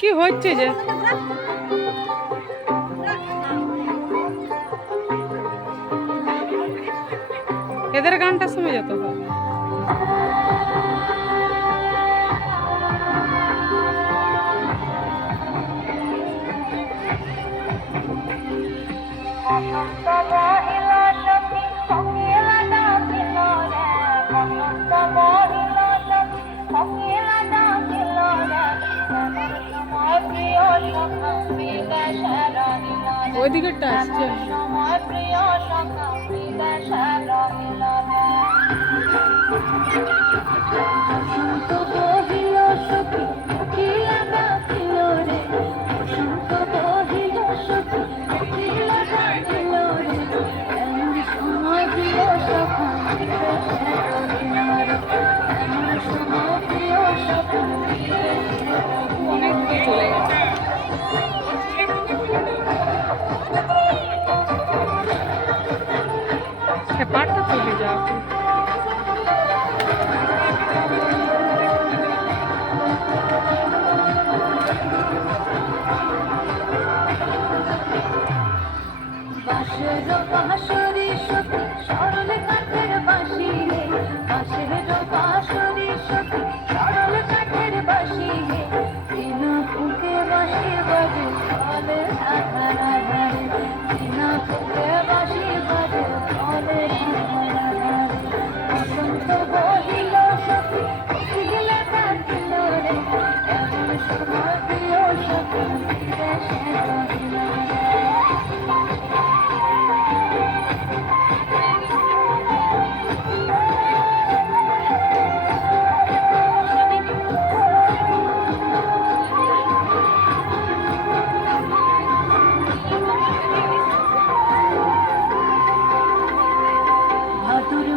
কি হচ্ছে যে এদের গানটার সময় যেত ওইদিকেরটা আসছে অনেক চলে গেছে পাটটা চলে যাও সরল কাঠের বাঁশি রে বাঁশের বাঁশরি সখী সরল কাঠের বাঁশি রে বিনা ফুকে বাঁশি বাজে ফলে ধারা ধারে বিনা ফুকে বাঁশি বাজে ফলে ধারা ধারে বসন্ত বহিল সখী উঠিলে কাটিল রে এমন সময় প্রিয় সখী দেশে রহিল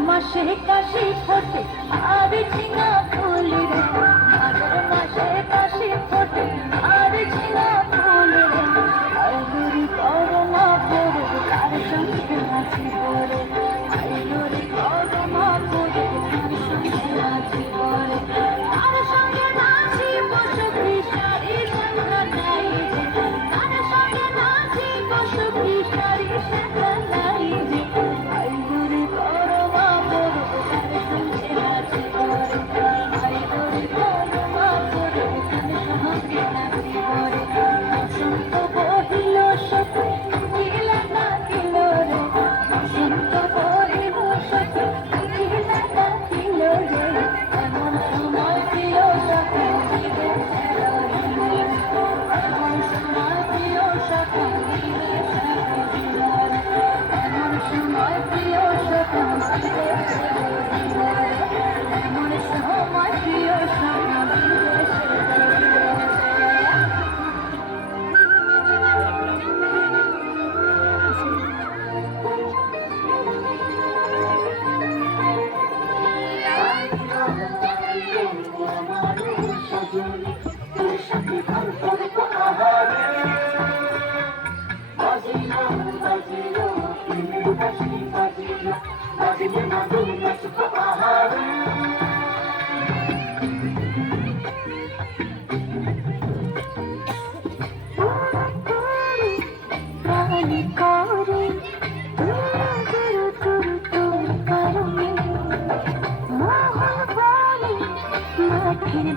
মাসে কাশি ফোটে আর ঝিঙা ফুল রে ভাদর মাসে কাশি ফোটে আর ঝিঙা ফুল রে আইলুরি করমা পড়ে তার সঙ্গে নাচি পড়ে আইলুরি করমা পড়ে তার সঙ্গে নাচি পড়ে তার সঙ্গে নাচি বসে কৃষ্ণারি সঙ্গে নাই রে তার সঙ্গে নাচি বসে কৃষ্ণারি সঙ্গে নাই রে আইলুরি করমা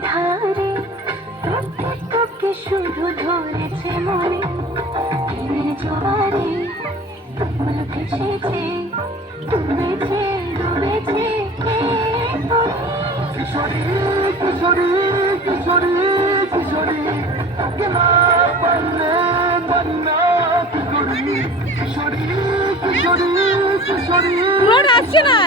ধারে তোকে শুধু ধরেছে মনে জোয়ারে ভেসেছে ডুবেছে ডুবেছে কিশোরী কিশোরী কিশোরী কিশোরী না পারলে বন্যা কিশোরী কিশোরী কিশোরী কিশোরী আসছে না